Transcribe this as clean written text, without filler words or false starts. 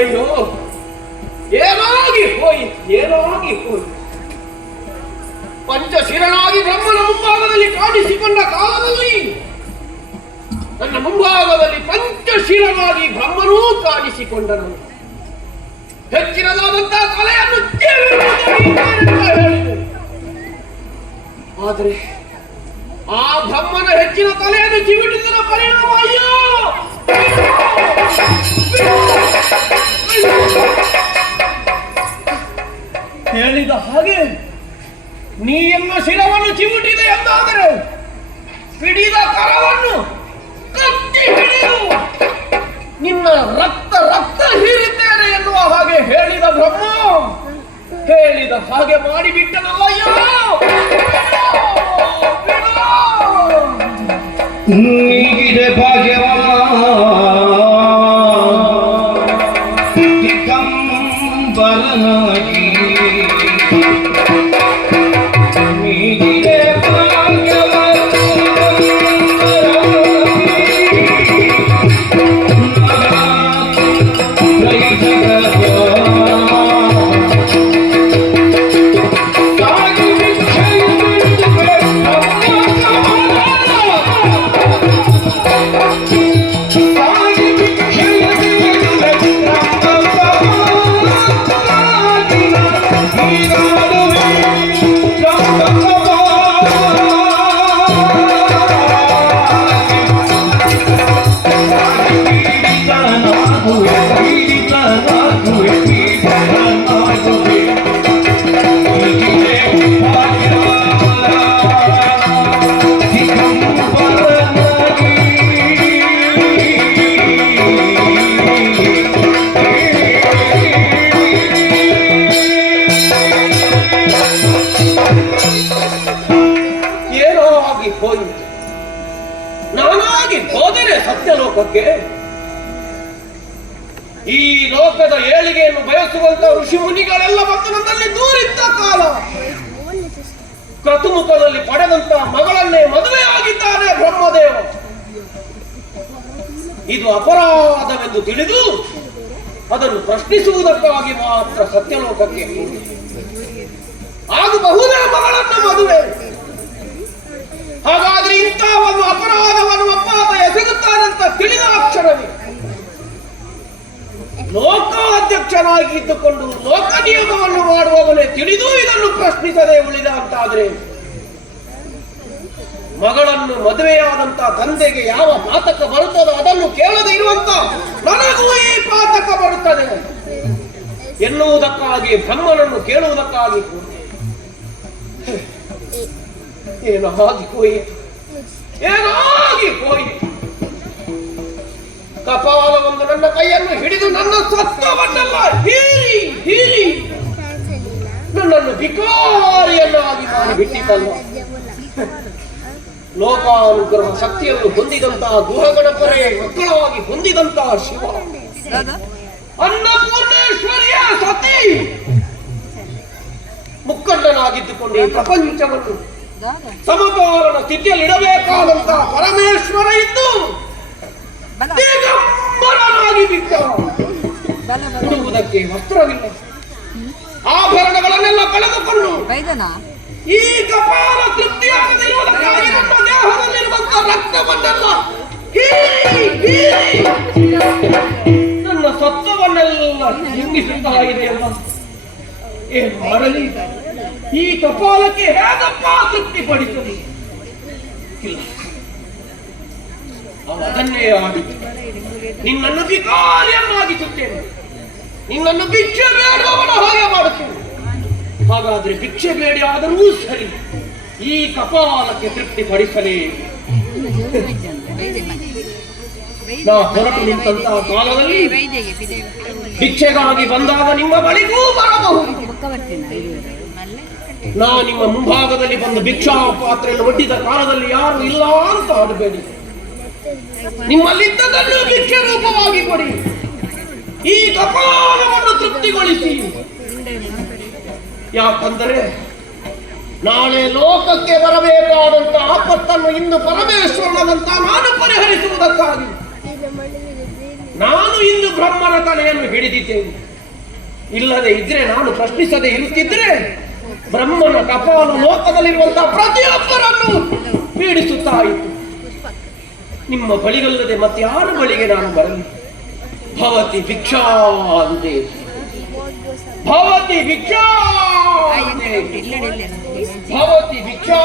ಅಯ್ಯೋ, ಏನಾಗಿ ಹೋಯಿತು. ಪಂಚಶಿರನಾಗಿ ಬ್ರಹ್ಮನ ಮುಂಭಾಗದಲ್ಲಿ ಕಾಣಿಸಿಕೊಂಡ ಕಾಲದಲ್ಲಿ ನನ್ನ ಮುಂಭಾಗದಲ್ಲಿ ಪಂಚಶಿರನಾಗಿ ಬ್ರಹ್ಮನೂ ಕಾಣಿಸಿಕೊಂಡನು. ಹೆಚ್ಚಿನದಾದಂತಹ ತಲೆಯನ್ನು ಹೇಳಿದೆ. ಆದರೆ ಆ ಬ್ರಹ್ಮನ ಹೆಚ್ಚಿನ ತಲೆಯನ್ನು ಚಿವಿಟಿದರ ಪರಿಣಾಮ ಅಯ್ಯೋ ಹೇಳಿದ ಹಾಗೆ ನೀ ಎನ್ನ ಶಿರವನ್ನು ಚಿವುಟಿದೆ ಎಂದಾದರೆ ಹಿಡಿದ ಕರವನ್ನು ಕತ್ತಿ ಹಿಡಿದು ನಿನ್ನ ರಕ್ತ ರಕ್ತ ಹೀರಿದ್ದೇನೆ ಎನ್ನುವ ಹಾಗೆ ಹೇಳಿದ ಬ್ರಹ್ಮ ಹೇಳಿದ ಹಾಗೆ ಮಾಡಿಬಿಟ್ಟನಲ್ಲ. ನೀಗಿದೆ ಭಾಗ್ಯವಾ ಕಂಬಲನಾಗಿ ನೀಗಿದೆ ಭಾಗ್ಯವಾ ನಾನಾಗಿ ಹೋದರೆ ಸತ್ಯಲೋಕಕ್ಕೆ ಈ ಲೋಕದ ಏಳಿಗೆಯನ್ನು ಬಯಸುವಂತ ಋಷಿ ಮುನಿಗಳೆಲ್ಲ ಬಂದು ನನ್ನಲ್ಲಿ ದೂರಿದ್ದ ಕಾಲ ಕ್ರತುಮುಖದಲ್ಲಿ ಪಡೆದಂತ ಮಗಳನ್ನೇ ಮದುವೆಯಾಗಿದ್ದಾನೆ ಬ್ರಹ್ಮದೇವ. ಇದು ಅಪರಾಧವೆಂದು ತಿಳಿದು ಅದನ್ನು ಪ್ರಶ್ನಿಸುವುದಕ್ಕಾಗಿ ಮಾತ್ರ ಸತ್ಯಲೋಕಕ್ಕೆ ಆಗಬಹುದೇ ಮಗಳನ್ನ ಮದುವೆ. ಹಾಗಾದ್ರೆ ಇಂಥ ಒಂದು ಅಪರಾಧವನ್ನು ಅಪ್ಪಾತ ಎಸಗುತ್ತಾನಂತ ತಿಳಿದ ಅಕ್ಷರವೇ ಲೋಕಾಧ್ಯಕ್ಷನಾಗಿ ಇದ್ದುಕೊಂಡು ಲೋಕ ನಿಯಮವನ್ನು ಮಾಡುವವನೇ ತಿಳಿದು ಇದನ್ನು ಪ್ರಶ್ನಿಸದೆ ಉಳಿದ ಅಂತಾದ್ರೆ ಮಗಳನ್ನು ಮದುವೆಯಾದಂತ ತಂದೆಗೆ ಯಾವ ಪಾತಕ ಬರುತ್ತದೋ ಅದನ್ನು ಕೇಳದೆ ಇರುವಂತ ನನಗೂ ಈ ಪಾತಕ ಬರುತ್ತದೆ ಎನ್ನುವುದಕ್ಕಾಗಿ ಬ್ರಹ್ಮನನ್ನು ಕೇಳುವುದಕ್ಕಾಗಿ ಏನಾಗಿ ಹೋಯಿತು. ಕಪಾಲವೊಂದು ನನ್ನ ಕೈಯನ್ನು ಹಿಡಿದು ನನ್ನ ಸತ್ವವನ್ನೆಲ್ಲ ಹೀರಿ ನನ್ನನ್ನು ಭಿಕಾರಿಯನ್ನಾಗಿ ಮಾಡಿಬಿಟ್ಟಿದ್ದಲ್ಲ. ಲೋಕಾನುಗ್ರಹ ಶಕ್ತಿಯನ್ನು ಹೊಂದಿದಂತಹ ಗೃಹಗಣಪರೇ ಮಕ್ಕಳಾಗಿ ಹೊಂದಿದಂತಹ ಶಿವ ಅನ್ನಪೂರ್ಣೇಶ್ವರಿಯ ಸತಿ ಮುಖಂಡನಾಗಿದ್ದುಕೊಂಡು ಈ ಪ್ರಪಂಚವನ್ನು ಸಮತೋಲನ ಸ್ಥಿತಿಯಲ್ಲಿ ಇಡಬೇಕಾದಂತ ಪರಮೇಶ್ವರ ಇದ್ದು ದಿಗಂಬರನಾಗಿ ಬಿಟ್ಟ. ಉಡುವುದಕ್ಕೆ ವಸ್ತ್ರವಿಲ್ಲ, ಆಭರಣಗಳನ್ನೆಲ್ಲ ಕಳೆದುಕೊಂಡು ಈ ಕಪಾಲ ತೃಪ್ತಿಯಾಗದೆ ಇರುವುದಕ್ಕಾಗಿ ನನ್ನ ದೇಹದಲ್ಲಿರುವಂತಹ ರಕ್ತವನ್ನೆಲ್ಲ ನನ್ನ ಸತ್ವವನ್ನೆಲ್ಲ ಹಿಂಗಿಸುತ್ತಾ ಇದೆ ಅಲ್ಲ. ಏನು ಮಾಡಲಿ? ಈ ಕಪಾಲಕ್ಕೆ ಹೇಗಪ್ಪ ತೃಪ್ತಿಪಡಿಸಲಿ? ಇಲ್ಲ, ಅದನ್ನೇ ಆಡಿ ನಿನ್ನನ್ನು ಭಿಕಾರಿಯನ್ನಾಗಿಸುತ್ತೇನೆ, ನಿನ್ನನ್ನು ಭಿಕ್ಷೆ ಬೇಡುವವನ ಹಾಗೆ ಮಾಡುತ್ತೇನೆ. ಹಾಗಾದ್ರೆ ಭಿಕ್ಷೆ ಬೇಡಿ ಆದರೂ ಸರಿ, ಈ ಕಪಾಲಕ್ಕೆ ತೃಪ್ತಿಪಡಿಸಲೇ. ನಾ ಹೊರಟು ನಿಂತಹ ಕಾಲದಲ್ಲಿ ಭಿಕ್ಷೆಗಾಗಿ ಬಂದಾಗ ನಿಮ್ಮ ಬಳಿಗೂ ಬರಬಹುದು. ನಾ ನಿಮ್ಮ ಮುಂಭಾಗದಲ್ಲಿ ಬಂದು ಭಿಕ್ಷಾ ಪಾತ್ರೆಯನ್ನು ಒಡ್ಡಿದ ಕಾಲದಲ್ಲಿ ಯಾರು ಇಲ್ಲ ಅಂತ ಆಡಬೇಡಿ. ನಿಮ್ಮಲ್ಲಿದ್ದದನ್ನು ಭಿಕ್ಷೆ ರೂಪವಾಗಿ ಕೊಡಿ, ಈ ಕಪಾಲವನ್ನು ತೃಪ್ತಿಗೊಳಿಸಿ. ಯಾಕಂದರೆ ನಾಳೆ ಲೋಕಕ್ಕೆ ಬರಬೇಕಾದಂತ ಆಪತ್ತನ್ನು ಇಂದು ಪರಮೇಶ್ವರನಂತ ನಾನು ಪರಿಹರಿಸುವುದಕ್ಕಾಗಿ ನಾನು ಇಂದು ಬ್ರಹ್ಮನ ತಲೆಯನ್ನು ಹಿಡಿದಿದ್ದೇನೆ. ಇಲ್ಲದೆ ಇದ್ರೆ, ನಾನು ಪ್ರಶ್ನಿಸದೆ ಇರುತ್ತಿದ್ರೆ ಬ್ರಹ್ಮನ ಕಪಾಲ ಲೋಕದಲ್ಲಿರುವಂತಹ ಪ್ರತಿಯೊಬ್ಬರನ್ನು ಪೀಡಿಸುತ್ತಾ ಇತ್ತು. ನಿಮ್ಮ ಬಳಿಗಲ್ಲದೆ ಮತ್ತೆ ಯಾರ ಬಳಿಗೆ ನಾನು ಬರಲಿ? ಭವತಿ ಭಿಕ್ಷಾ ಅಂತೆ, ಭವತಿ ಭಿಕ್ಷಾ, ಭವತಿ ಭಿಕ್ಷಾ.